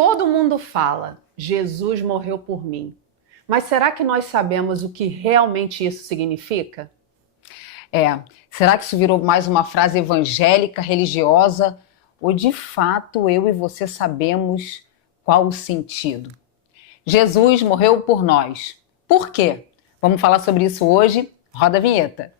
Todo mundo fala, Jesus morreu por mim. Mas será que nós sabemos o que realmente isso significa? Será que isso virou mais uma frase evangélica, religiosa? Ou de fato eu e você sabemos qual o sentido? Jesus morreu por nós. Por quê? Vamos falar sobre isso hoje. Roda a vinheta.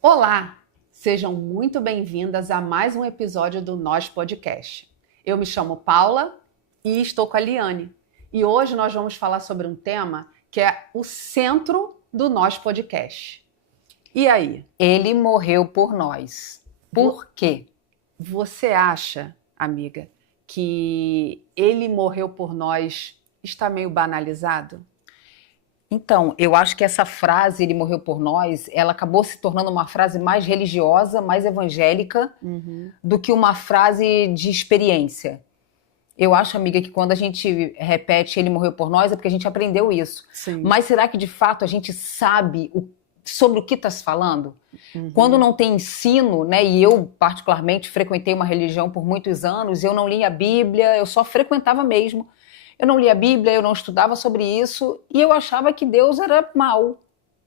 Olá! Sejam muito bem-vindas a mais um episódio do Nós Podcast. Eu me chamo Paula e estou com a Liane. E hoje nós vamos falar sobre um tema que é o centro do Nós Podcast. E aí? Ele morreu por nós. Por quê? Você acha, amiga, que ele morreu por nós está meio banalizado? Então, eu acho que essa frase, ele morreu por nós, ela acabou se tornando uma frase mais religiosa, mais evangélica, do que uma frase de experiência. Eu acho, amiga, que quando a gente repete ele morreu por nós, é porque a gente aprendeu isso. Sim. Mas será que de fato a gente sabe sobre o que está se falando? Quando não tem ensino, né? E eu particularmente frequentei uma religião por muitos anos, eu não li a Bíblia, eu só frequentava mesmo. Eu não lia a Bíblia, eu não estudava sobre isso e eu achava que Deus era mau.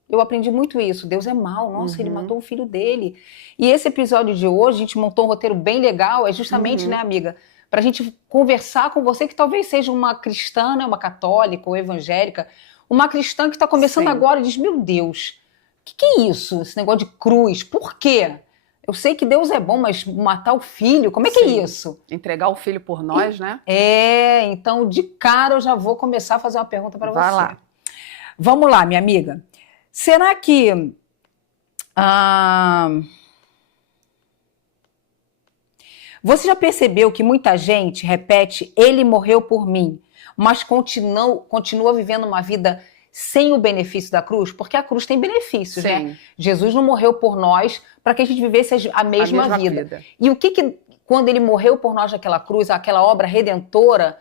Eu aprendi muito isso. Deus é mau. Nossa, ele matou o filho dele. E esse episódio de hoje, a gente montou um roteiro bem legal, é justamente, né, amiga, pra gente conversar com você que talvez seja uma cristã, né, uma católica ou evangélica, uma cristã que está começando agora e diz, meu Deus, o que é isso? Esse negócio de cruz, por quê? Eu sei que Deus é bom, mas matar o filho, como é que é isso? Entregar o filho por nós, né? Então de cara eu já vou começar a fazer uma pergunta para você. Vai lá. Vamos lá, minha amiga. Será que você já percebeu que muita gente repete, ele morreu por mim, mas continua vivendo uma vida sem o benefício da cruz? Porque a cruz tem benefícios, né? Jesus não morreu por nós para que a gente vivesse a mesma vida. E o que quando ele morreu por nós naquela cruz, aquela obra redentora,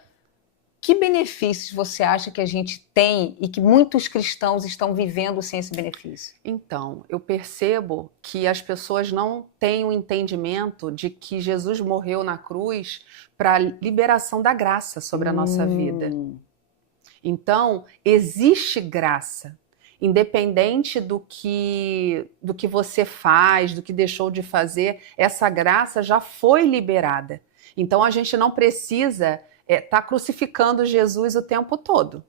que benefícios você acha que a gente tem e que muitos cristãos estão vivendo sem esse benefício? Então, eu percebo que as pessoas não têm o entendimento de que Jesus morreu na cruz para a liberação da graça sobre a nossa vida. Então, existe graça, independente do que você faz, do que deixou de fazer, essa graça já foi liberada. Então, a gente não precisa estar crucificando Jesus o tempo todo.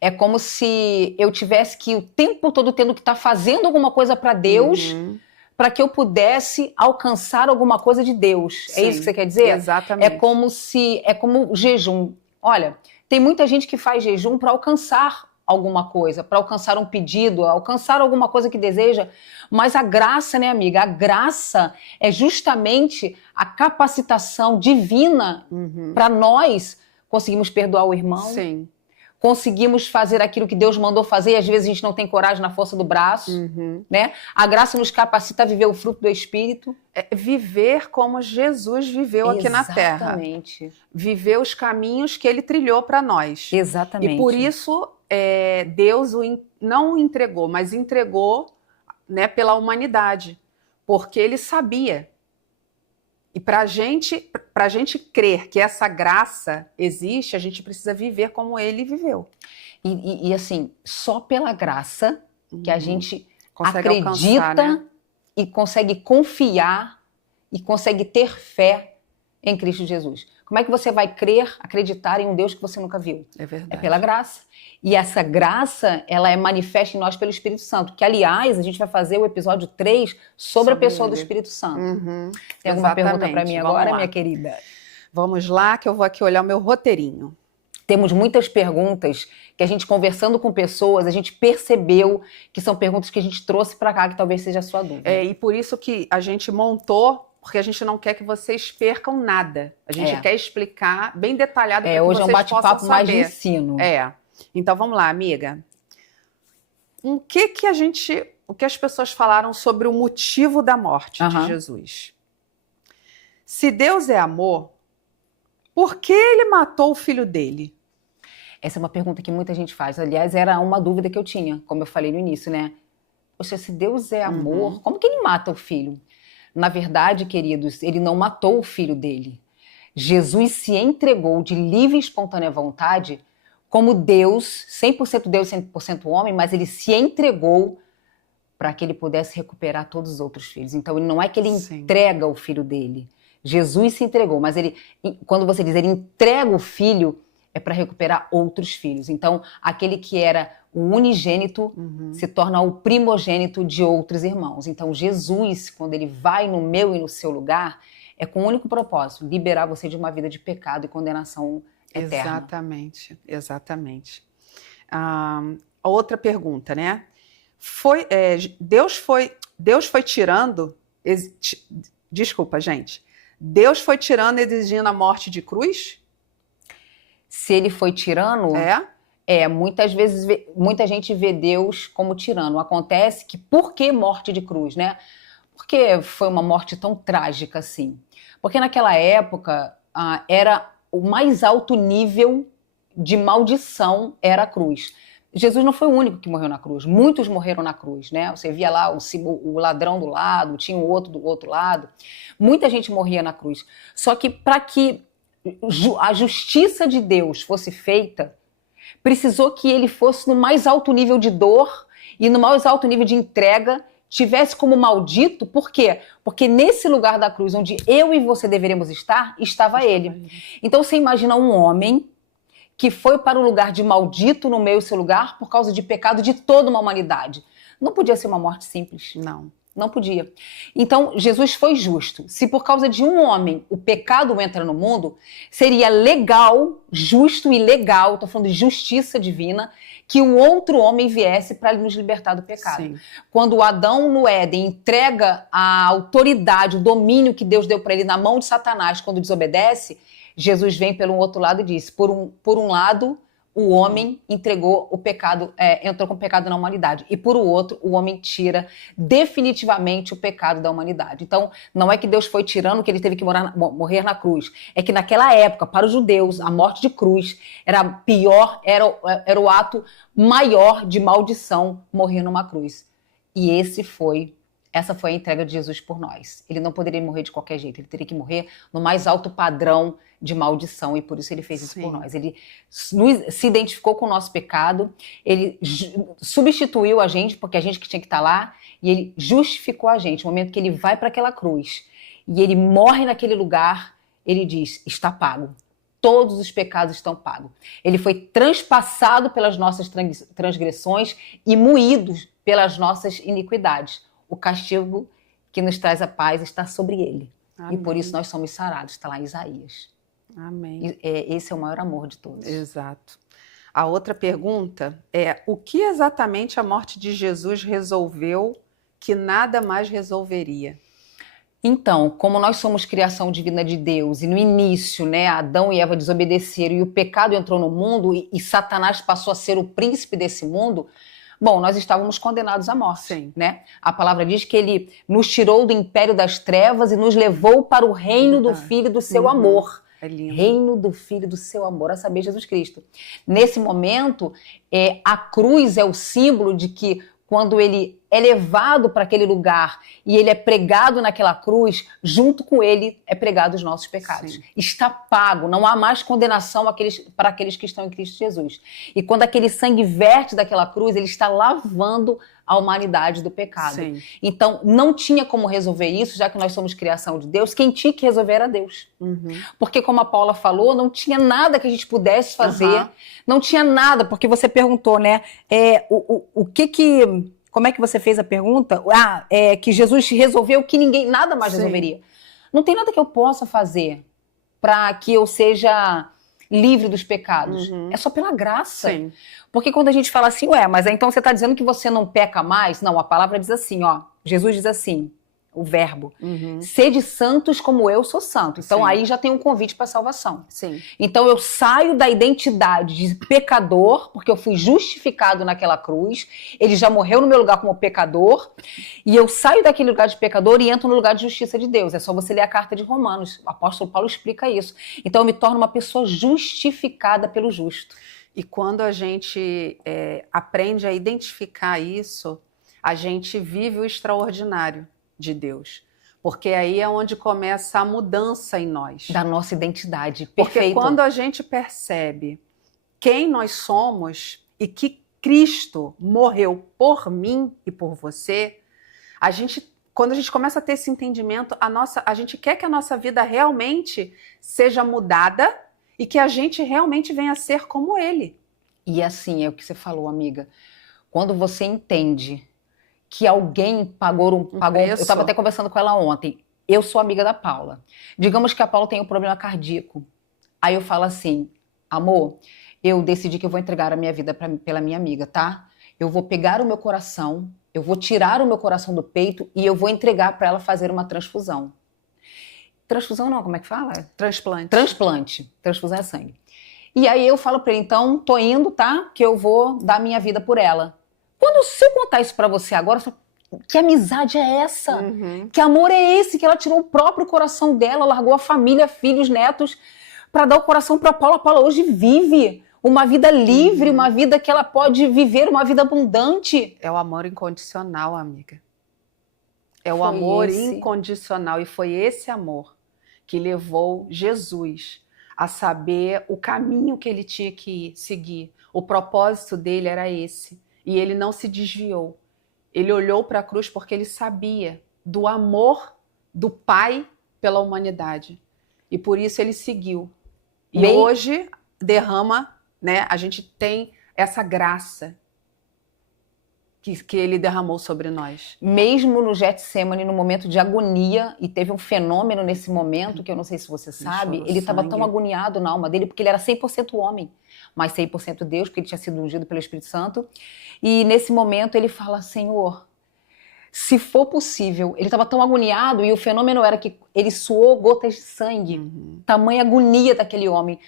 É como se eu tivesse que o tempo todo tendo que estar fazendo alguma coisa para Deus, para que eu pudesse alcançar alguma coisa de Deus. Sim, é isso que você quer dizer? Exatamente. É como jejum. Olha, tem muita gente que faz jejum para alcançar alguma coisa, para alcançar um pedido, alcançar alguma coisa que deseja, mas a graça, né, amiga? A graça é justamente a capacitação divina para nós conseguirmos perdoar o irmão, Sim. conseguimos fazer aquilo que Deus mandou fazer e às vezes a gente não tem coragem na força do braço, né? A graça nos capacita a viver o fruto do Espírito. Viver como Jesus viveu aqui na Terra. Exatamente. Viver os caminhos que ele trilhou para nós. Exatamente. E por isso Deus não o entregou, mas entregou, né, pela humanidade. Porque ele sabia. E para a gente crer que essa graça existe, a gente precisa viver como ele viveu. E assim, só pela graça que a gente consegue acredita, alcançar, né? E consegue confiar e consegue ter fé em Cristo Jesus. Como é que você vai crer, acreditar em um Deus que você nunca viu? É verdade. É pela graça. E essa graça, ela é manifesta em nós pelo Espírito Santo. Que, aliás, a gente vai fazer o episódio 3 sobre a pessoa do Espírito Santo. Tem alguma pergunta para mim agora, minha querida? Vamos lá, que eu vou aqui olhar o meu roteirinho. Temos muitas perguntas que a gente, conversando com pessoas, a gente percebeu que são perguntas que a gente trouxe para cá, que talvez seja a sua dúvida. E por isso que a gente montou, porque a gente não quer que vocês percam nada. A gente quer explicar bem detalhado para que hoje vocês é um bate-papo possam mais de saber. ensino. Então vamos lá, amiga. o que as pessoas falaram sobre o motivo da morte de Jesus? Se Deus é amor, por que ele matou o filho dele? Essa é uma pergunta que muita gente faz. Aliás, era uma dúvida que eu tinha, como eu falei no início, né? Poxa, se Deus é amor, como que ele mata o filho? Na verdade, queridos, ele não matou o filho dele. Jesus se entregou de livre e espontânea vontade como Deus, 100% Deus, 100% homem, mas ele se entregou para que ele pudesse recuperar todos os outros filhos. Então, não é que ele entrega o filho dele. Jesus se entregou, mas ele, quando você diz ele entrega o filho, é para recuperar outros filhos. Então, aquele que era o unigênito se torna o primogênito de outros irmãos. Então, Jesus, quando ele vai no meu e no seu lugar, é com o único propósito, liberar você de uma vida de pecado e condenação eterna. Exatamente, exatamente. Outra pergunta, né? Deus foi tirando... Desculpa, gente. Deus foi tirando e exigindo a morte de cruz? Se ele foi tirano... muitas vezes muita gente vê Deus como tirano. Acontece que por que morte de cruz, né? Porque foi uma morte tão trágica assim? Porque naquela época era o mais alto nível de maldição era a cruz. Jesus não foi o único que morreu na cruz. Muitos morreram na cruz, né? Você via lá o ladrão do lado, tinha o outro do outro lado. Muita gente morria na cruz. Só que para que a justiça de Deus fosse feita, precisou que ele fosse no mais alto nível de dor e no mais alto nível de entrega, tivesse como maldito. Por quê? Porque nesse lugar da cruz, onde eu e você deveríamos estar, estava ele. Então você imagina um homem que foi para o lugar de maldito no meio do seu lugar por causa de pecado de toda uma humanidade. Não podia ser uma morte simples. Não podia. Então, Jesus foi justo. Se por causa de um homem o pecado entra no mundo, seria legal, justo e legal, estou falando de justiça divina, que um outro homem viesse para nos libertar do pecado. Sim. Quando Adão no Éden entrega a autoridade, o domínio que Deus deu para ele na mão de Satanás quando desobedece, Jesus vem pelo outro lado e diz, por um lado, o homem entregou o pecado, entrou com o pecado na humanidade. E por outro, o homem tira definitivamente o pecado da humanidade. Então, não é que Deus foi tirando que ele teve que morrer na cruz. É que naquela época, para os judeus, a morte de cruz era pior, era o ato maior de maldição, morrer numa cruz. E essa foi a entrega de Jesus por nós. Ele não poderia morrer de qualquer jeito, ele teria que morrer no mais alto padrão de maldição, e por isso ele fez isso por nós. Ele se identificou com o nosso pecado, ele substituiu a gente, porque a gente que tinha que estar lá, e ele justificou a gente. No momento que ele vai para aquela cruz, e ele morre naquele lugar, ele diz, está pago. Todos os pecados estão pagos. Ele foi transpassado pelas nossas transgressões e moído pelas nossas iniquidades. O castigo que nos traz a paz está sobre ele. Amém. E por isso nós somos sarados. Está lá em Isaías. Amém. Esse é o maior amor de todos. Exato. A outra pergunta é: o que exatamente a morte de Jesus resolveu que nada mais resolveria? Então, como nós somos criação divina de Deus, e no início, né, Adão e Eva desobedeceram e o pecado entrou no mundo e Satanás passou a ser o príncipe desse mundo, bom, nós estávamos condenados à morte, né? A palavra diz que ele nos tirou do império das trevas e nos levou para o reino do Filho do seu amor. É lindo. Reino do Filho do seu amor, a saber, Jesus Cristo. Nesse momento, a cruz é o símbolo de que quando ele é levado para aquele lugar e ele é pregado naquela cruz, junto com ele é pregado os nossos pecados. Sim. Está pago, não há mais condenação para aqueles que estão em Cristo Jesus. E quando aquele sangue verte daquela cruz, ele está lavando a humanidade do pecado. Sim. Então, não tinha como resolver isso, já que nós somos criação de Deus, quem tinha que resolver era Deus. Porque, como a Paula falou, não tinha nada que a gente pudesse fazer, não tinha nada, porque você perguntou, né, como é que você fez a pergunta? Que Jesus resolveu que nada mais resolveria. Não tem nada que eu possa fazer para que eu seja livre dos pecados. É só pela graça. Sim. Porque quando a gente fala assim, mas então você está dizendo que você não peca mais? Não, a palavra diz assim, Jesus diz assim, o verbo. Uhum. Sede santos como eu sou santo. Então Sim. aí já tem um convite para salvação. Sim. Então eu saio da identidade de pecador, porque eu fui justificado naquela cruz, ele já morreu no meu lugar como pecador, e eu saio daquele lugar de pecador e entro no lugar de justiça de Deus. É só você ler a carta de Romanos, o apóstolo Paulo explica isso. Então eu me torno uma pessoa justificada pelo justo. E quando a gente aprende a identificar isso, a gente vive o extraordinário de Deus. Porque aí é onde começa a mudança em nós. Da nossa identidade. Porque Perfeito. quando a gente percebe quem nós somos e que Cristo morreu por mim e por você, quando a gente começa a ter esse entendimento, a gente quer que a nossa vida realmente seja mudada e que a gente realmente venha a ser como Ele. E assim, é o que você falou, amiga. Quando você entende que alguém pagou preço. Eu estava até conversando com ela ontem. Eu sou amiga da Paula. Digamos que a Paula tem um problema cardíaco. Aí eu falo assim, amor, eu decidi que eu vou entregar a minha vida pela minha amiga, tá? Eu vou pegar o meu coração, eu vou tirar o meu coração do peito e eu vou entregar para ela fazer uma transfusão. Transfusão não, como é que fala? Transplante. Transplante. Transfusão é sangue. E aí eu falo pra ele, então, tô indo, tá? Que eu vou dar minha vida por ela. Se eu contar isso pra você agora, você fala, que amizade é essa? Uhum. Que amor é esse? Que ela tirou o próprio coração dela, largou a família, filhos, netos, pra dar o coração pra Paula. A Paula hoje vive uma vida livre, uma vida que ela pode viver, uma vida abundante. É o amor incondicional, amiga. É o Foi amor esse. incondicional. E foi esse amor que levou Jesus a saber o caminho que ele tinha que seguir. O propósito dele era esse. E ele não se desviou. Ele olhou para a cruz porque ele sabia do amor do Pai pela humanidade. E por isso ele seguiu. E hoje derrama, né? A gente tem essa graça que ele derramou sobre nós. Mesmo no Getsemane, no momento de agonia, e teve um fenômeno nesse momento, que eu não sei se você sabe, ele estava tão agoniado na alma dele, porque ele era 100% homem, mas 100% Deus, porque ele tinha sido ungido pelo Espírito Santo. E nesse momento ele fala, Senhor, se for possível, ele estava tão agoniado, e o fenômeno era que ele suou gotas de sangue, tamanha agonia daquele homem.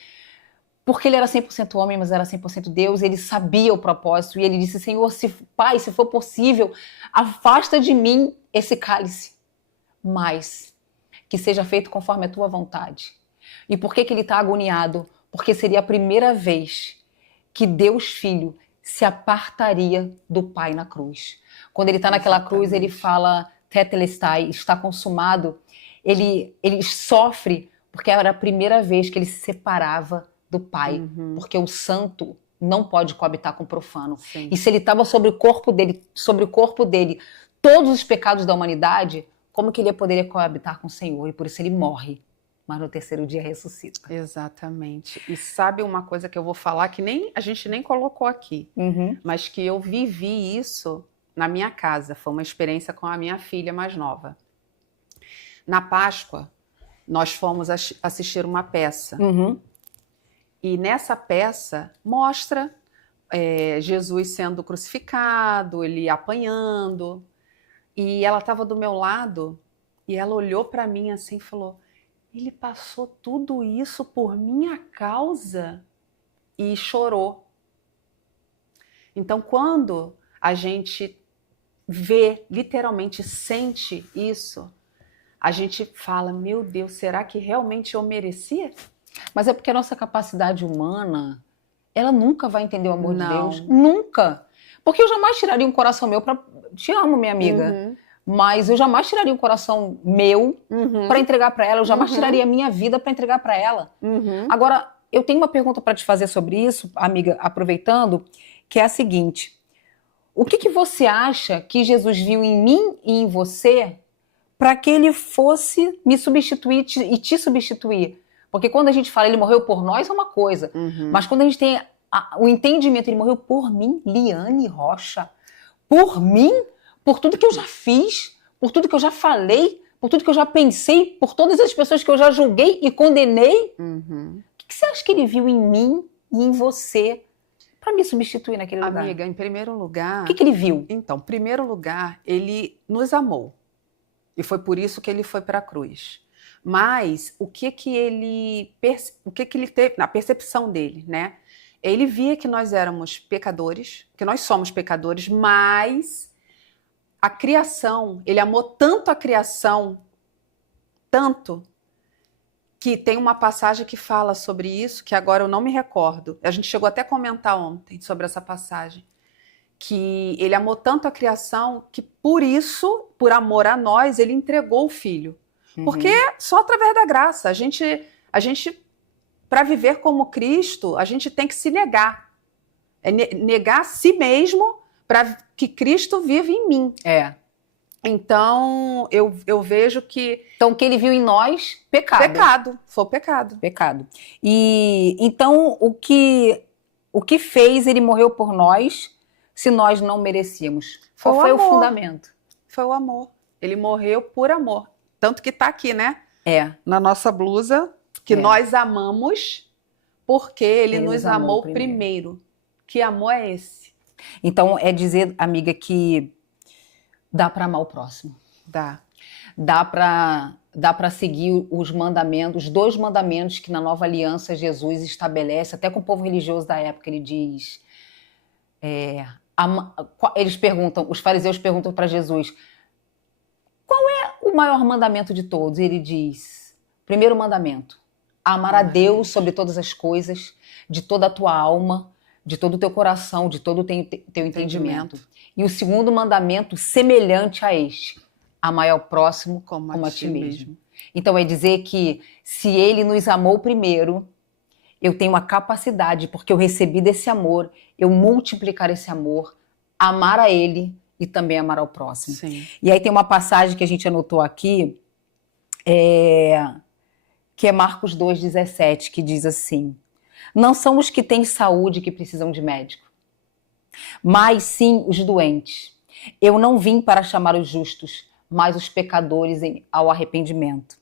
Porque ele era 100% homem, mas era 100% Deus, ele sabia o propósito, e ele disse, Senhor, Pai, se for possível, afasta de mim esse cálice, mas que seja feito conforme a tua vontade. E por que ele está agoniado? Porque seria a primeira vez que Deus Filho se apartaria do Pai na cruz. Quando ele está naquela cruz, ele fala, Tetelestai, está consumado. Ele sofre, porque era a primeira vez que ele se separava do Pai, porque o santo não pode coabitar com o profano. Sim. E se ele estava sobre o corpo dele, todos os pecados da humanidade, como que ele poderia coabitar com o Senhor? E por isso ele morre, mas no terceiro dia ressuscita. Exatamente. E sabe uma coisa que eu vou falar que a gente nem colocou aqui, mas que eu vivi isso na minha casa. Foi uma experiência com a minha filha mais nova. Na Páscoa, nós fomos assistir uma peça. E nessa peça mostra Jesus sendo crucificado, ele apanhando. E ela estava do meu lado e ela olhou para mim assim e falou, ele passou tudo isso por minha causa? E chorou. Então, quando a gente vê, literalmente sente isso, a gente fala, meu Deus, será que realmente eu merecia? Mas é porque a nossa capacidade humana, ela nunca vai entender o amor de Não. Deus. Nunca. Porque eu jamais tiraria um coração meu para... Te amo, minha amiga. Mas eu jamais tiraria um coração meu para entregar para ela. Eu jamais tiraria a minha vida para entregar para ela. Agora, eu tenho uma pergunta para te fazer sobre isso, amiga, aproveitando, que é a seguinte. O que você acha que Jesus viu em mim e em você para que ele fosse me substituir e te substituir? Porque quando a gente fala ele morreu por nós é uma coisa, mas quando a gente tem o entendimento, ele morreu por mim, Liane Rocha, por mim, por tudo que eu já fiz, por tudo que eu já falei, por tudo que eu já pensei, por todas as pessoas que eu já julguei e condenei. O que você acha que ele viu em mim e em você para me substituir naquele lugar? Amiga, em primeiro lugar... O que ele viu? Então, em primeiro lugar, ele nos amou. E foi por isso que ele foi para a cruz. Mas o que ele teve na percepção dele, né? Ele via que nós éramos pecadores, que nós somos pecadores, mas a criação, ele amou tanto a criação, tanto, que tem uma passagem que fala sobre isso, que agora eu não me recordo. A gente chegou até a comentar ontem sobre essa passagem. Que ele amou tanto a criação que por isso, por amor a nós, ele entregou o Filho. Porque só através da graça, a gente para viver como Cristo, a gente tem que se negar. É negar a si mesmo para que Cristo vive em mim. Então, eu vejo que... Então, o que ele viu em nós, pecado. Pecado, foi o pecado. Pecado. E, então, o que fez ele morreu por nós, se nós não merecíamos? Qual foi o fundamento? Foi o amor. Ele morreu por amor. Tanto que está aqui, né? Na nossa blusa, que nós amamos porque ele nos amou primeiro. Que amor é esse? Então, é dizer, amiga, que dá para amar o próximo. Dá para seguir os mandamentos, os 2 mandamentos que na Nova Aliança Jesus estabelece, até com o povo religioso da época, ele diz... os fariseus perguntam para Jesus, qual é o maior mandamento de todos? Ele diz, primeiro mandamento, amar a Deus sobre todas as coisas, de toda a tua alma, de todo o teu coração, de todo o teu entendimento. E o segundo mandamento, semelhante a este, amar ao próximo como a ti mesmo. Então é dizer que se ele nos amou primeiro, eu tenho a capacidade, porque eu recebi desse amor, eu multiplicar esse amor, amar a ele e também amar ao próximo. Sim. E aí tem uma passagem que a gente anotou aqui, que é Marcos 2,17, que diz assim, não são os que têm saúde que precisam de médico, mas sim os doentes. Eu não vim para chamar os justos, mas os pecadores ao arrependimento.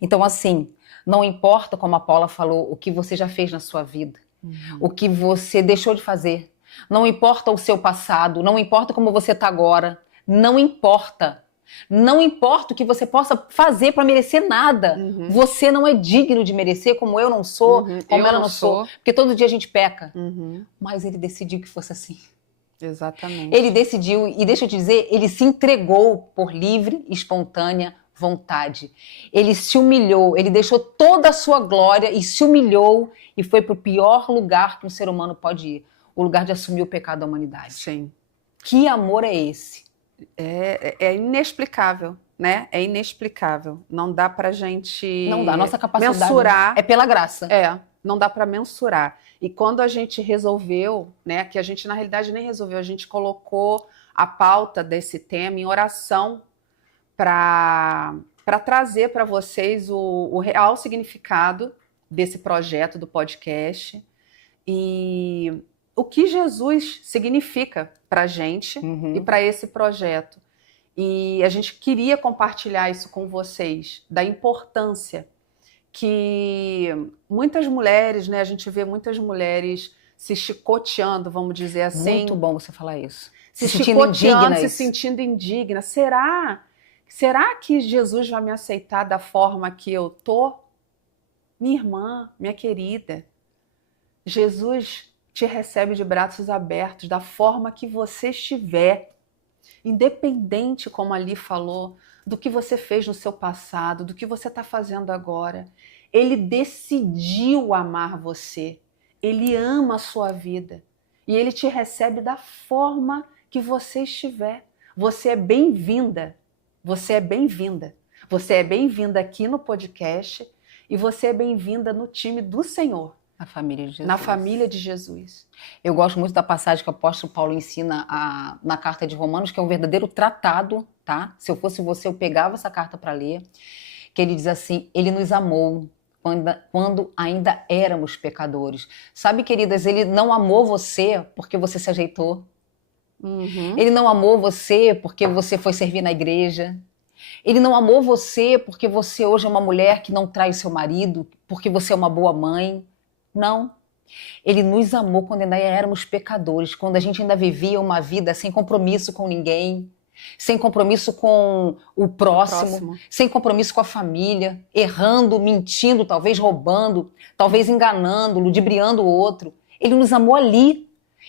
Então, assim, não importa, como a Paula falou, o que você já fez na sua vida, o que você deixou de fazer. Não importa o seu passado, não importa como você está agora, não importa. Não importa o que você possa fazer para merecer nada. Você não é digno de merecer, como eu não sou, como ela não sou. Porque todo dia a gente peca. Mas ele decidiu que fosse assim. Exatamente. Ele decidiu, e deixa eu te dizer, ele se entregou por livre e espontânea vontade. Ele se humilhou, ele deixou toda a sua glória e se humilhou e foi para o pior lugar que um ser humano pode ir. O lugar de assumir o pecado da humanidade. Sim. Que amor é esse? É inexplicável, né? É inexplicável. Não dá pra gente... Não dá, nossa capacidade mensurar. É pela graça. Não dá pra mensurar. E quando a gente resolveu, né? Que a gente na realidade nem resolveu, a gente colocou a pauta desse tema em oração para trazer para vocês o real significado desse projeto do podcast e o que Jesus significa para a gente e para esse projeto. E a gente queria compartilhar isso com vocês, da importância que muitas mulheres, né, a gente vê muitas mulheres se chicoteando, vamos dizer assim. Muito bom você falar isso. Se chicoteando, se sentindo indigna. Será que Jesus vai me aceitar da forma que eu tô? Minha irmã, minha querida, Jesus te recebe de braços abertos, da forma que você estiver, independente, como ali falou, do que você fez no seu passado, do que você está fazendo agora. Ele decidiu amar você, ele ama a sua vida e ele te recebe da forma que você estiver. Você é bem-vinda, você é bem-vinda. Você é bem-vinda aqui no podcast e você é bem-vinda no time do Senhor. Na família de Jesus. Na família de Jesus. Eu gosto muito da passagem que o apóstolo Paulo ensina na carta de Romanos, que é um verdadeiro tratado, tá? Se eu fosse você, eu pegava essa carta para ler, que ele diz assim, ele nos amou quando ainda éramos pecadores. Sabe, queridas, ele não amou você porque você se ajeitou. Ele não amou você porque você foi servir na igreja. Ele não amou você porque você hoje é uma mulher que não trai o seu marido, porque você é uma boa mãe. Não. Ele nos amou quando ainda éramos pecadores, quando a gente ainda vivia uma vida sem compromisso com ninguém. sem compromisso com o próximo, sem compromisso com a família, errando, mentindo, talvez roubando, talvez enganando, ludibriando o outro. Ele nos amou ali.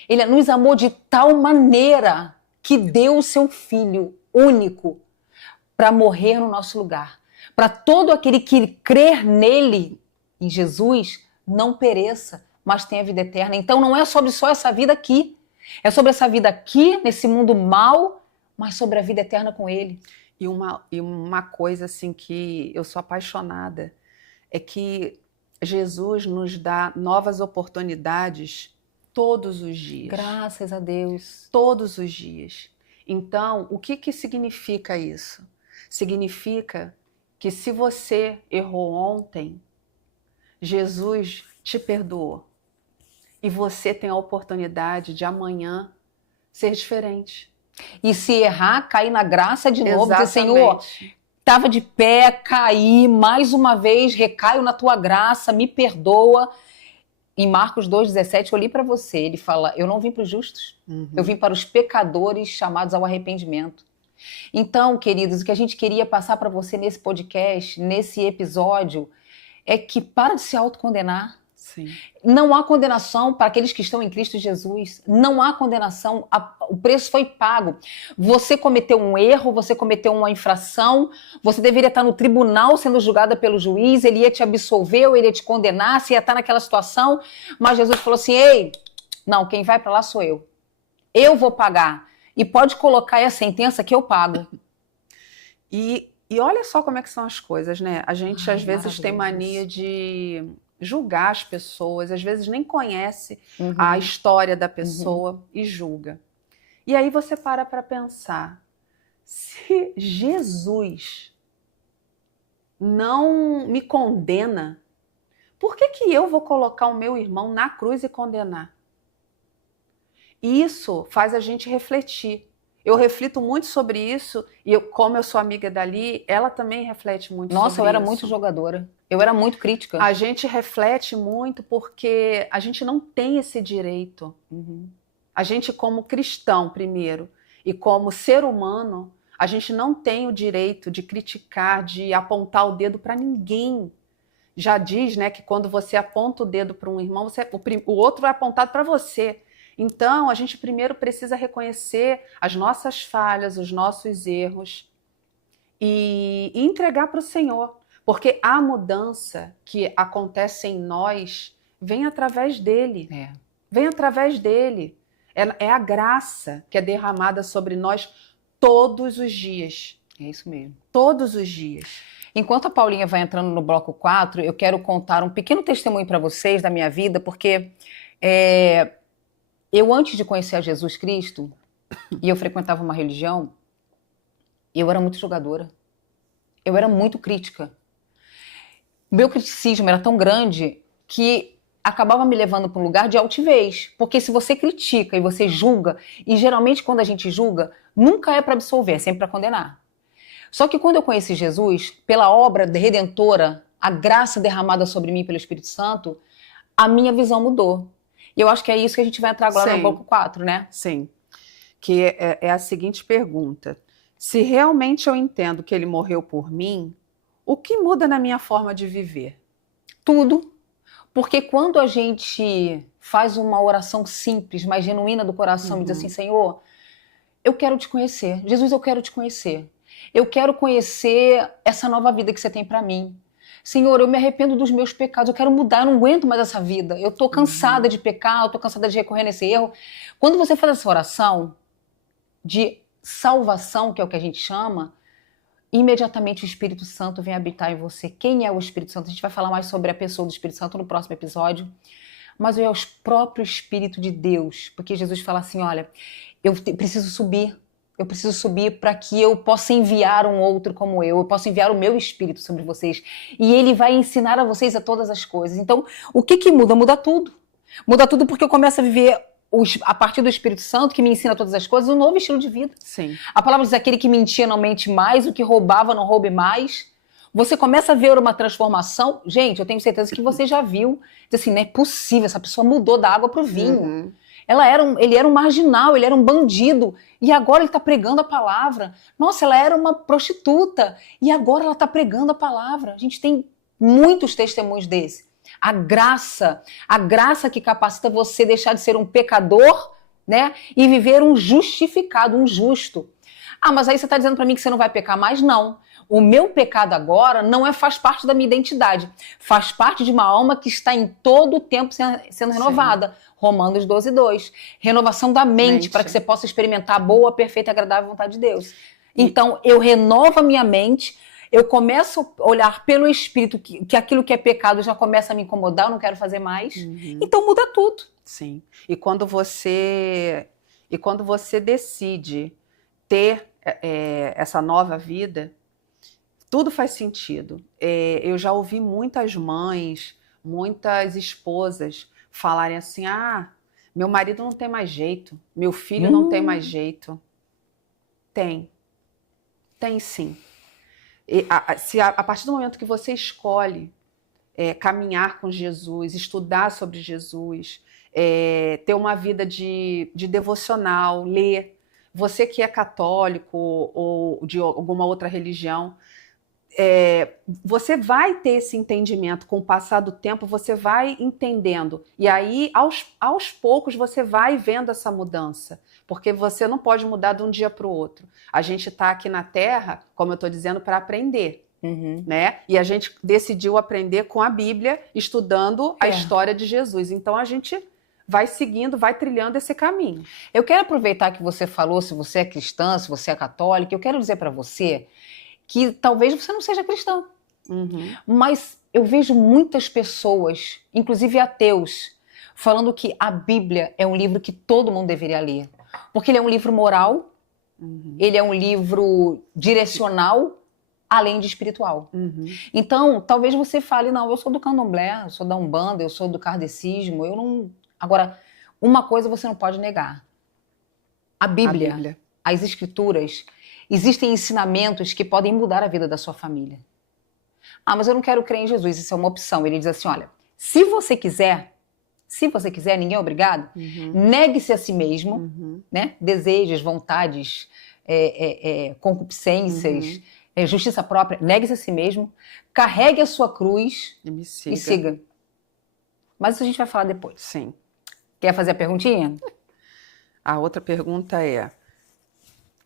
Ele nos amou de tal maneira que deu o seu Filho único para morrer no nosso lugar. Para todo aquele que crer nele, em Jesus, não pereça, mas tenha vida eterna. Então não é sobre só essa vida aqui. É sobre essa vida aqui, nesse mundo mau, mas sobre a vida eterna com ele. E uma coisa assim que eu sou apaixonada é que Jesus nos dá novas oportunidades todos os dias. Graças a Deus. Todos os dias. Então, o que significa isso? Significa que se você errou ontem, Jesus te perdoou. E você tem a oportunidade de amanhã ser diferente. E se errar, cair na graça de novo. Exatamente. Dizer, Senhor, estava de pé, caí, mais uma vez, recaio na tua graça, me perdoa. Em Marcos 2,17, eu li para você, ele fala, eu não vim para os justos, eu vim para os pecadores chamados ao arrependimento. Então, queridos, o que a gente queria passar para você nesse podcast, nesse episódio, é que para de se autocondenar. Sim. Não há condenação para aqueles que estão em Cristo Jesus. Não há condenação. O preço foi pago. Você cometeu um erro, você cometeu uma infração, você deveria estar no tribunal sendo julgada pelo juiz, ele ia te absolver ou ele ia te condenar, você ia estar naquela situação, mas Jesus falou assim, ei, não, quem vai para lá sou eu. Eu vou pagar. E pode colocar aí a sentença que eu pago. E olha só como é que são as coisas, né? A gente às vezes tem mania de julgar as pessoas, às vezes nem conhece a história da pessoa e julga. E aí você para pensar, se Jesus não me condena, por que eu vou colocar o meu irmão na cruz e condenar? Isso faz a gente refletir. Eu reflito muito sobre isso e como eu sou amiga dali, ela também reflete muito sobre isso. Nossa, eu era muito jogadora. Eu era muito crítica. A gente reflete muito porque a gente não tem esse direito. A gente, como cristão, primeiro, e como ser humano, a gente não tem o direito de criticar, de apontar o dedo para ninguém. Já diz, né, que quando você aponta o dedo para um irmão, o outro vai apontado para você. Então, a gente primeiro precisa reconhecer as nossas falhas, os nossos erros e entregar para o Senhor. Porque a mudança que acontece em nós vem através dele. Vem através dele. É a graça que é derramada sobre nós todos os dias. É isso mesmo. Todos os dias. Enquanto a Paulinha vai entrando no bloco 4, eu quero contar um pequeno testemunho para vocês da minha vida, porque eu, antes de conhecer a Jesus Cristo, e eu frequentava uma religião, eu era muito julgadora. Eu era muito crítica. Meu criticismo era tão grande que acabava me levando para um lugar de altivez. Porque se você critica e você julga, e geralmente quando a gente julga, nunca é para absolver, é sempre para condenar. Só que quando eu conheci Jesus, pela obra redentora, a graça derramada sobre mim pelo Espírito Santo, a minha visão mudou. E eu acho que é isso que a gente vai entrar agora no bloco 4, né? Sim. Que é a seguinte pergunta. Se realmente eu entendo que ele morreu por mim, o que muda na minha forma de viver? Tudo. Porque quando a gente faz uma oração simples, mas genuína do coração, e diz assim, Senhor, eu quero te conhecer. Jesus, eu quero te conhecer. Eu quero conhecer essa nova vida que você tem para mim. Senhor, eu me arrependo dos meus pecados, eu quero mudar, eu não aguento mais essa vida. Eu tô cansada de pecar, eu tô cansada de recorrer nesse erro. Quando você faz essa oração de salvação, que é o que a gente chama, imediatamente o Espírito Santo vem habitar em você. Quem é o Espírito Santo? A gente vai falar mais sobre a pessoa do Espírito Santo no próximo episódio. Mas é o próprio Espírito de Deus. Porque Jesus fala assim, olha, eu preciso subir. Eu preciso subir para que eu possa enviar um outro como eu posso enviar o meu Espírito sobre vocês. E ele vai ensinar a vocês a todas as coisas. Então, o que muda? Muda tudo. Muda tudo porque eu começo a viver, a partir do Espírito Santo, que me ensina todas as coisas, um novo estilo de vida. Sim. A palavra diz, aquele que mentia não mente mais, o que roubava não roube mais. Você começa a ver uma transformação. Gente, eu tenho certeza que você já viu. Diz assim, não é possível, essa pessoa mudou da água para o vinho. Ele era um marginal, ele era um bandido. E agora ele está pregando a palavra. Nossa, ela era uma prostituta. E agora ela está pregando a palavra. A gente tem muitos testemunhos desse. A graça que capacita você a deixar de ser um pecador, né? E viver um justificado, um justo. Ah, mas aí você está dizendo para mim que você não vai pecar mais? Não. O meu pecado agora não faz parte da minha identidade. Faz parte de uma alma que está em todo o tempo sendo renovada. Sim. Romanos 12:2. Renovação da mente, para que você possa experimentar a boa, perfeita e agradável vontade de Deus. Então, eu renovo a minha mente, eu começo a olhar pelo Espírito que aquilo que é pecado já começa a me incomodar, eu não quero fazer mais. Então, muda tudo. Sim. E quando você decide ter essa nova vida, tudo faz sentido. Eu já ouvi muitas mães, muitas esposas falarem assim, meu marido não tem mais jeito, meu filho não tem mais jeito. Tem sim. A partir do momento que você escolhe caminhar com Jesus, estudar sobre Jesus, ter uma vida de devocional, ler, você que é católico ou de alguma outra religião, você vai ter esse entendimento com o passar do tempo, você vai entendendo. E aí, aos poucos, você vai vendo essa mudança. Porque você não pode mudar de um dia para o outro. A gente está aqui na Terra, como eu estou dizendo, para aprender. Né? E a gente decidiu aprender com a Bíblia, estudando a história de Jesus. Então, a gente vai seguindo, vai trilhando esse caminho. Eu quero aproveitar que você falou, se você é cristã, se você é católica, eu quero dizer para você que talvez você não seja cristã. Mas eu vejo muitas pessoas, inclusive ateus, falando que a Bíblia é um livro que todo mundo deveria ler. Porque ele é um livro moral, ele é um livro direcional, além de espiritual. Então, talvez você fale, não, eu sou do candomblé, eu sou da Umbanda, eu sou do kardecismo, eu não... Agora, uma coisa você não pode negar. A Bíblia. As escrituras, existem ensinamentos que podem mudar a vida da sua família. Mas eu não quero crer em Jesus, isso é uma opção. Ele diz assim, olha, se você quiser, ninguém é obrigado, negue-se a si mesmo, né? Desejos, vontades, concupiscências, justiça própria, negue-se a si mesmo, carregue a sua cruz e siga. Mas isso a gente vai falar depois. Sim. Quer fazer a perguntinha? A outra pergunta é: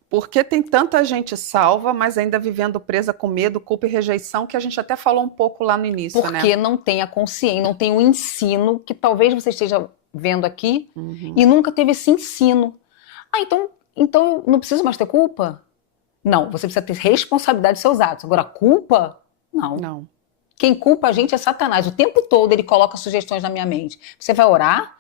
por que tem tanta gente salva, mas ainda vivendo presa com medo, culpa e rejeição, que a gente até falou um pouco lá no início, né? Porque não tem a consciência, não tem o ensino que talvez você esteja vendo aqui e nunca teve esse ensino. Então eu não preciso mais ter culpa? Não, você precisa ter responsabilidade dos seus atos. Agora, culpa? Não. Quem culpa a gente é Satanás. O tempo todo ele coloca sugestões na minha mente. Você vai orar?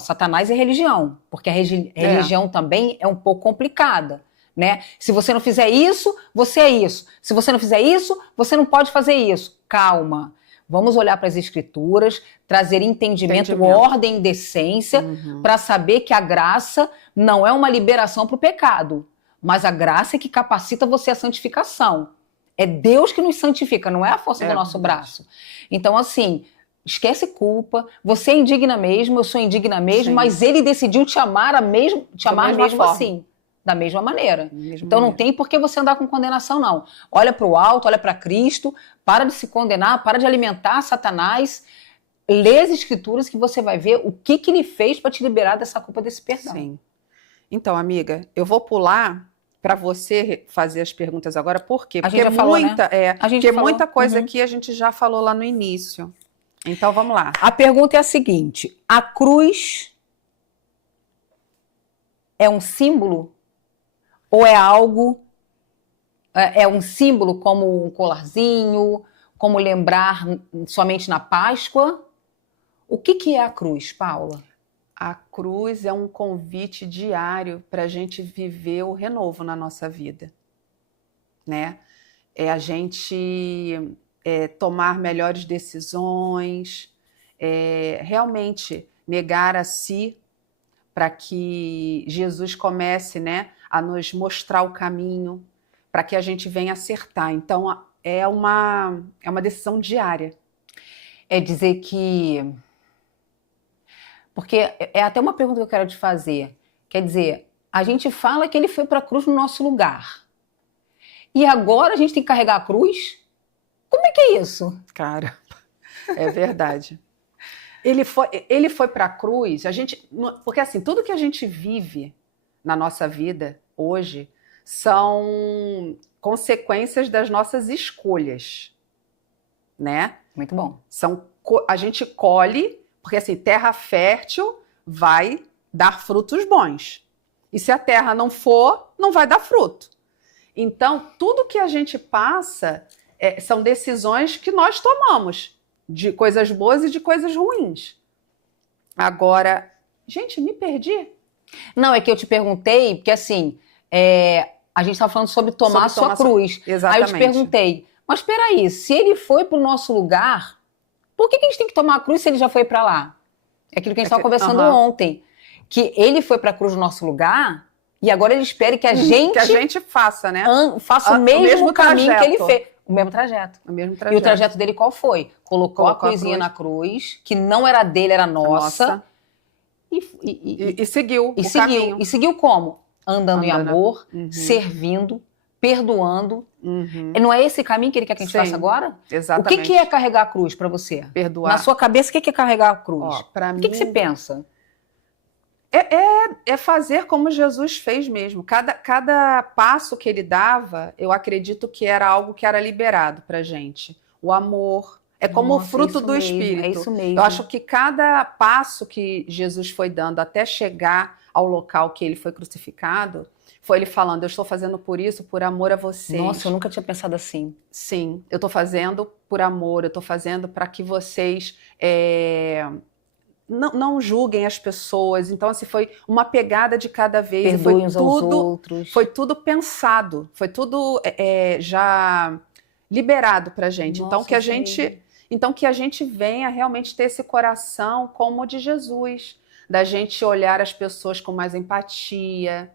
Satanás é religião, porque a religião também é um pouco complicada, né? Se você não fizer isso, você é isso. Se você não fizer isso, você não pode fazer isso. Calma. Vamos olhar para as escrituras, trazer entendimento. Ordem e decência, para saber que a graça não é uma liberação para o pecado, mas a graça é que capacita você à santificação. É Deus que nos santifica, não é a força do nosso braço. Então, assim, esquece culpa, você é indigna mesmo, eu sou indigna mesmo, mas ele decidiu te amar mesmo assim, da mesma maneira. Então não tem por que você andar com condenação, não. Olha para o alto, olha para Cristo, para de se condenar, para de alimentar Satanás, lê as escrituras que você vai ver o que ele fez para te liberar dessa culpa, desse perdão. Sim. Então, amiga, eu vou pular para você fazer as perguntas agora, por quê? Porque muita coisa aqui a gente já falou lá no início. Então, vamos lá. A pergunta é a seguinte: a cruz é um símbolo? Ou é algo... É um símbolo como um colarzinho, como lembrar somente na Páscoa? O que é a cruz, Paula? A cruz é um convite diário para a gente viver o renovo na nossa vida, né? É a gente tomar melhores decisões, realmente negar a si para que Jesus comece, né, a nos mostrar o caminho, para que a gente venha acertar. Então, é uma decisão diária. É dizer que... Porque é até uma pergunta que eu quero te fazer. Quer dizer, a gente fala que ele foi para a cruz no nosso lugar. E agora a gente tem que carregar a cruz? Como é que é isso? Cara, é verdade. Ele foi para a cruz, porque assim, tudo que a gente vive na nossa vida hoje são consequências das nossas escolhas, né? Muito bom. A gente colhe, porque assim, terra fértil vai dar frutos bons. E se a terra não for, não vai dar fruto. Então, tudo que a gente passa são decisões que nós tomamos, de coisas boas e de coisas ruins. Agora, gente, me perdi. Não, é que eu te perguntei, porque assim, a gente estava falando sobre tomar a sua cruz. Exatamente. Aí eu te perguntei, mas peraí, se ele foi para o nosso lugar, por que a gente tem que tomar a cruz se ele já foi para lá? É aquilo que a gente estava conversando ontem. Que ele foi para a cruz no nosso lugar e agora ele espera que a gente faça, né? Faça o mesmo caminho que ele fez. O mesmo trajeto. E o trajeto dele qual foi? Colocou a cruzinha na cruz, que não era dele, era nossa. E seguiu o caminho. E seguiu como? Andando em amor, servindo, perdoando. Não é esse caminho que ele quer que a gente faça agora? Exatamente. O que é carregar a cruz para você? Perdoar. Na sua cabeça, o que é carregar a cruz? O que você pensa? É fazer como Jesus fez mesmo. Cada passo que ele dava, eu acredito que era algo que era liberado pra gente. O amor. É como o fruto do Espírito. É isso mesmo. Eu acho que cada passo que Jesus foi dando até chegar ao local que ele foi crucificado, foi ele falando, eu estou fazendo por isso, por amor a vocês. Nossa, eu nunca tinha pensado assim. Sim, eu estou fazendo por amor, eu estou fazendo para que vocês não julguem as pessoas. Então, assim, foi uma pegada de cada vez. Perdoem uns aos outros. Foi tudo pensado, foi tudo já liberado pra gente. Nossa, então, que a gente venha realmente ter esse coração como o de Jesus, da gente olhar as pessoas com mais empatia,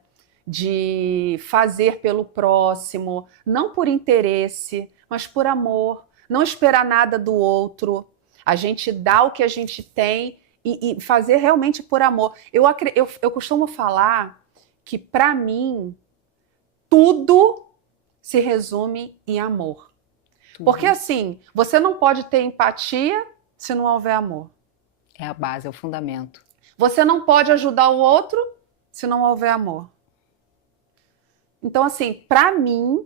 de fazer pelo próximo, não por interesse, mas por amor, não esperar nada do outro. A gente dá o que a gente tem e fazer realmente por amor. Eu costumo falar que, para mim, tudo se resume em amor. Porque, assim, você não pode ter empatia se não houver amor. É a base, é o fundamento. Você não pode ajudar o outro se não houver amor. Então, assim, para mim,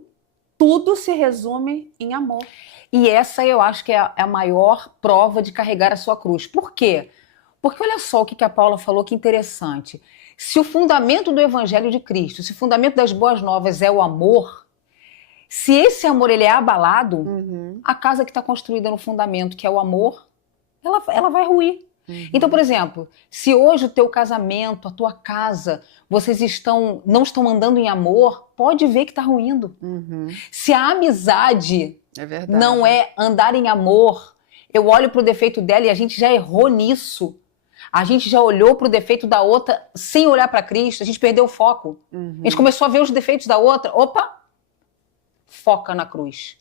tudo se resume em amor. E essa eu acho que é a maior prova de carregar a sua cruz. Por quê? Porque olha só o que a Paula falou, que interessante. Se o fundamento do Evangelho de Cristo, se o fundamento das boas novas é o amor, se esse amor ele é abalado, a casa que está construída no fundamento, que é o amor, ela vai ruir. Então, por exemplo, se hoje o teu casamento, a tua casa, vocês não estão andando em amor, pode ver que está ruindo. Se a amizade não é andar em amor, eu olho para o defeito dela e a gente já errou nisso. A gente já olhou para o defeito da outra sem olhar para Cristo, a gente perdeu o foco. A gente começou a ver os defeitos da outra. Opa! Foca na cruz.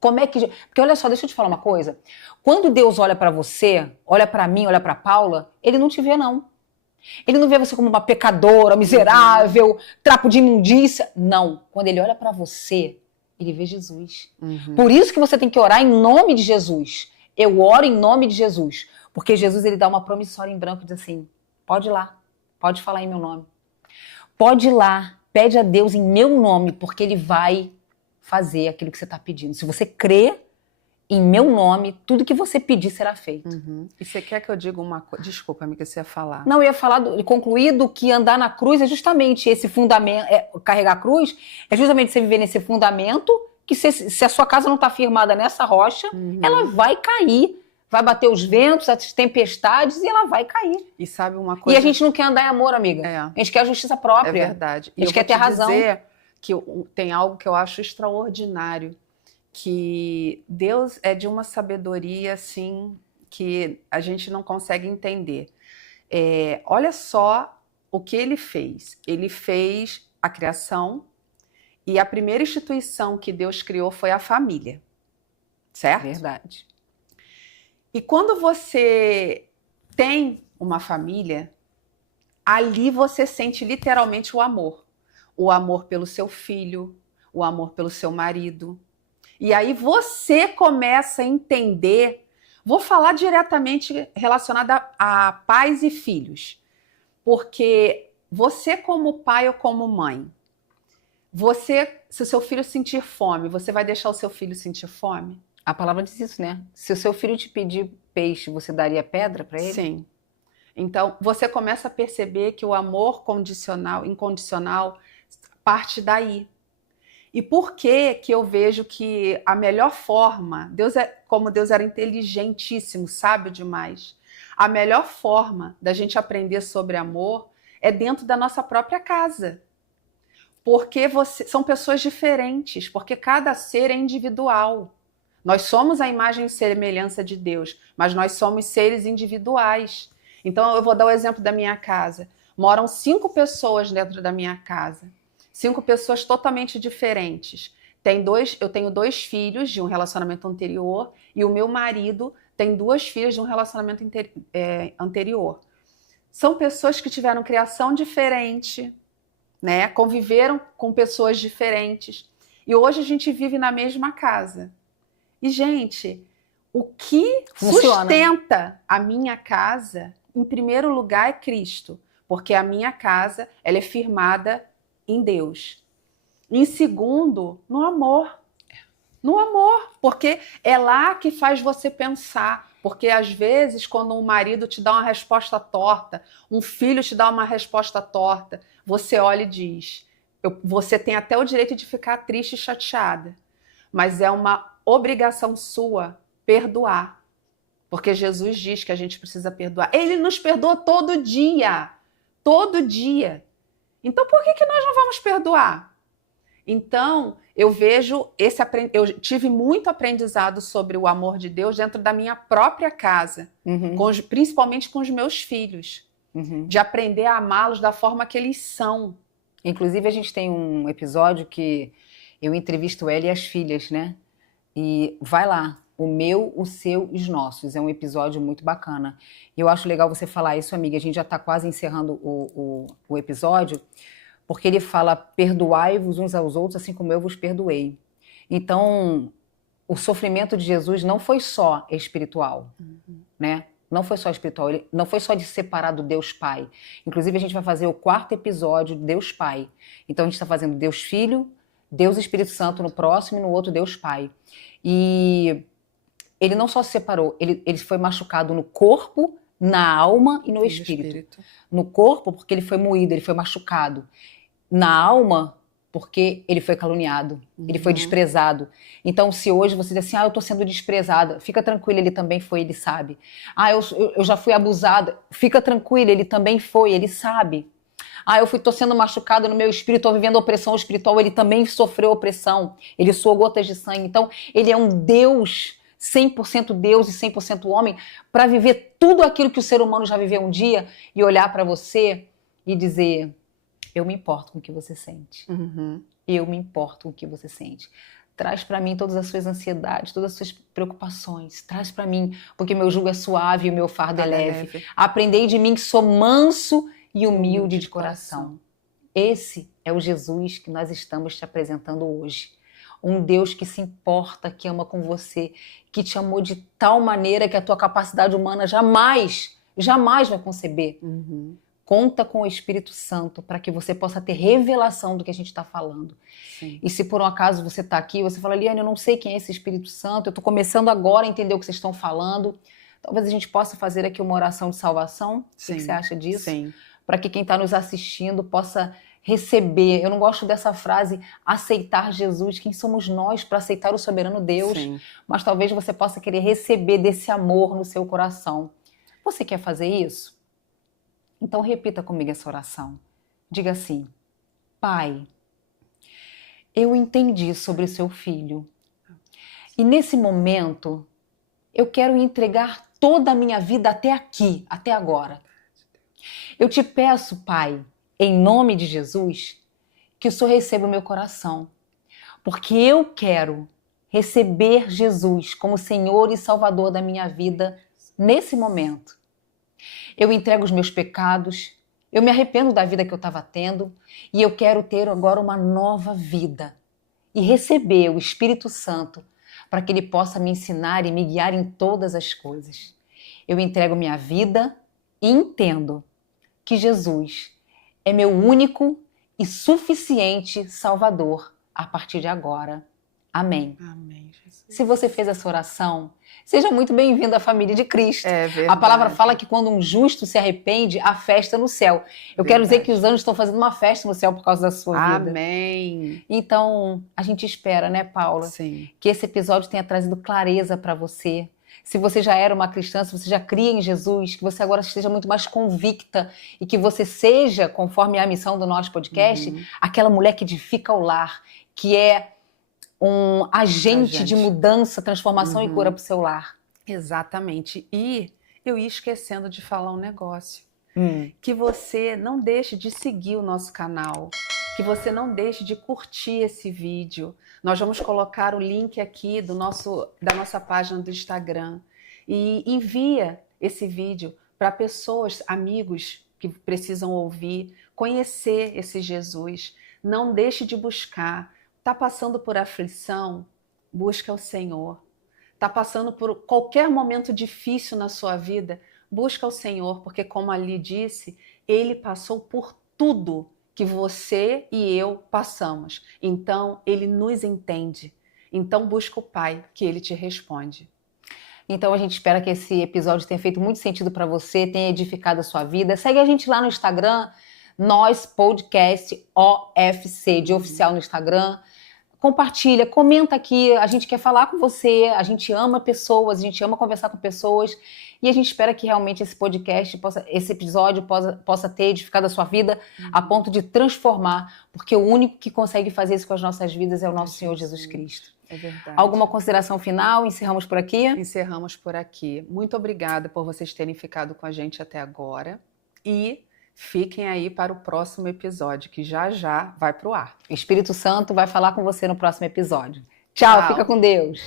Como é que... Porque olha só, deixa eu te falar uma coisa. Quando Deus olha para você, olha para mim, olha para Paula, ele não te vê, não. Ele não vê você como uma pecadora, miserável, trapo de imundícia. Não. Quando ele olha para você, ele vê Jesus. Por isso que você tem que orar em nome de Jesus. Eu oro em nome de Jesus. Porque Jesus, ele dá uma promissória em branco e diz assim, pode ir lá, pode falar em meu nome. Pode ir lá, pede a Deus em meu nome, porque ele vai fazer aquilo que você está pedindo. Se você crê em meu nome, tudo que você pedir será feito. E você quer que eu diga uma coisa? Desculpa, amiga, você ia falar. Não, eu ia falar, concluído, que andar na cruz é justamente esse fundamento, carregar a cruz, é justamente você viver nesse fundamento, que se a sua casa não está firmada nessa rocha, ela vai cair. Vai bater os ventos, as tempestades e ela vai cair. E sabe uma coisa? E a gente não quer andar em amor, amiga. A gente quer a justiça própria. É verdade. A gente quer ter razão. Dizer que tem algo que eu acho extraordinário, que Deus é de uma sabedoria, assim, que a gente não consegue entender. Olha só o que ele fez. Ele fez a criação e a primeira instituição que Deus criou foi a família. Certo? Verdade. E quando você tem uma família, ali você sente literalmente o amor. O amor pelo seu filho, o amor pelo seu marido. E aí você começa a entender, vou falar diretamente relacionada a pais e filhos, porque você como pai ou como mãe, se o seu filho sentir fome, você vai deixar o seu filho sentir fome? A palavra diz isso, né? Se o seu filho te pedir peixe, você daria pedra para ele? Sim. Então, você começa a perceber que o amor condicional, incondicional, parte daí. E por que eu vejo que a melhor forma, como Deus era inteligentíssimo, sábio demais, a melhor forma da gente aprender sobre amor é dentro da nossa própria casa. Porque são pessoas diferentes, porque cada ser é individual. Nós somos a imagem e semelhança de Deus, mas nós somos seres individuais. Então eu vou dar o exemplo da minha casa. Moram 5 pessoas dentro da minha casa. 5 pessoas totalmente diferentes. Eu tenho 2 filhos de um relacionamento anterior e o meu marido tem 2 filhas de um relacionamento anterior. São pessoas que tiveram criação diferente, né? Conviveram com pessoas diferentes. E hoje a gente vive na mesma casa. E, gente, o que sustenta a minha casa, em primeiro lugar, é Cristo. Porque a minha casa, ela é firmada em Deus. Em segundo, no amor. No amor, porque é lá que faz você pensar. Porque às vezes, quando um marido te dá uma resposta torta, um filho te dá uma resposta torta, você olha e diz, você tem até o direito de ficar triste e chateada, mas é uma obrigação sua perdoar. Porque Jesus diz que a gente precisa perdoar. Ele nos perdoa todo dia. Todo dia. Então, por que nós não vamos perdoar? Então, eu tive muito aprendizado sobre o amor de Deus dentro da minha própria casa, principalmente com os meus filhos, de aprender a amá-los da forma que eles são. Inclusive, a gente tem um episódio que eu entrevisto ela e as filhas, né? E vai lá, o meu, o seu e os nossos. É um episódio muito bacana. E eu acho legal você falar isso, amiga. A gente já está quase encerrando o episódio, porque ele fala, perdoai-vos uns aos outros, assim como eu vos perdoei. Então, o sofrimento de Jesus não foi só espiritual, né? Não foi só espiritual, ele não foi só de separar do Deus Pai. Inclusive, a gente vai fazer o 4º episódio, Deus Pai. Então, a gente está fazendo Deus Filho, Deus Espírito Santo no próximo e no outro Deus Pai. E ele não só se separou, ele foi machucado no corpo, na alma e no espírito. No corpo, porque ele foi moído, ele foi machucado. Na alma, porque ele foi caluniado, ele foi desprezado. Então, se hoje você diz assim, eu estou sendo desprezada, fica tranquila, ele também foi, ele sabe. Eu já fui abusada, fica tranquila, ele também foi, ele sabe. Eu estou sendo machucada no meu espírito, estou vivendo opressão espiritual, ele também sofreu opressão, ele suou gotas de sangue. Então, ele é um Deus, 100% Deus e 100% homem, para viver tudo aquilo que o ser humano já viveu um dia e olhar para você e dizer, eu me importo com o que você sente. Eu me importo com o que você sente. Traz para mim todas as suas ansiedades, todas as suas preocupações. Traz para mim, porque meu jugo é suave e o meu fardo é leve. Aprendei de mim que sou manso e humilde de coração. Esse é o Jesus que nós estamos te apresentando hoje. Um Deus que se importa, que ama com você, que te amou de tal maneira que a tua capacidade humana jamais vai conceber. Conta com o Espírito Santo para que você possa ter revelação do que a gente está falando. Sim. E se por um acaso você está aqui, você fala, Liane, eu não sei quem é esse Espírito Santo, eu estou começando agora a entender o que vocês estão falando. Talvez a gente possa fazer aqui uma oração de salvação. Sim. O que você acha disso? Sim. Para que quem está nos assistindo possa receber. Eu não gosto dessa frase, aceitar Jesus. Quem somos nós para aceitar o soberano Deus? Sim. Mas talvez você possa querer receber desse amor no seu coração. Você quer fazer isso? Então repita comigo essa oração. Diga assim, Pai, eu entendi sobre o seu filho. E nesse momento, eu quero entregar toda a minha vida até aqui, até agora. Eu te peço, Pai, em nome de Jesus, que o Senhor receba o meu coração. Porque eu quero receber Jesus como Senhor e Salvador da minha vida nesse momento. Eu entrego os meus pecados, eu me arrependo da vida que eu estava tendo e eu quero ter agora uma nova vida e receber o Espírito Santo para que ele possa me ensinar e me guiar em todas as coisas. Eu entrego minha vida e entendo que Jesus é meu único e suficiente Salvador a partir de agora. Amém. Amém, Jesus. Se você fez essa oração, seja muito bem-vindo à família de Cristo. É verdade. A palavra fala que quando um justo se arrepende, há festa no céu. Eu quero dizer que os anjos estão fazendo uma festa no céu por causa da sua vida. Amém. Então, a gente espera, né, Paula? Sim. Que esse episódio tenha trazido clareza para você. Se você já era uma cristã, se você já cria em Jesus, que você agora esteja muito mais convicta e que você seja, conforme a missão do nosso podcast, aquela mulher que edifica o lar, que é um agente de mudança, transformação e cura para o seu lar. Exatamente. E eu ia esquecendo de falar um negócio. Que você não deixe de seguir o nosso canal, que você não deixe de curtir esse vídeo. Nós vamos colocar o link aqui da nossa página do Instagram. E envia esse vídeo para pessoas, amigos que precisam ouvir, conhecer esse Jesus. Não deixe de buscar. Está passando por aflição? Busca o Senhor. Está passando por qualquer momento difícil na sua vida? Busca o Senhor, porque como Ali disse, Ele passou por tudo que você e eu passamos. Então, Ele nos entende. Então, busca o Pai, que Ele te responde. Então, a gente espera que esse episódio tenha feito muito sentido para você, tenha edificado a sua vida. Segue a gente lá no Instagram, Nós Podcast OFC, de oficial no Instagram. Compartilha, comenta aqui, a gente quer falar com você, a gente ama pessoas, a gente ama conversar com pessoas e a gente espera que realmente esse podcast, esse episódio possa ter edificado a sua vida a ponto de transformar, porque o único que consegue fazer isso com as nossas vidas é o nosso Senhor Jesus Cristo. É verdade. Alguma consideração final? Encerramos por aqui? Encerramos por aqui. Muito obrigada por vocês terem ficado com a gente até agora e fiquem aí para o próximo episódio, que já já vai pro ar. O Espírito Santo vai falar com você no próximo episódio. Tchau. Fica com Deus.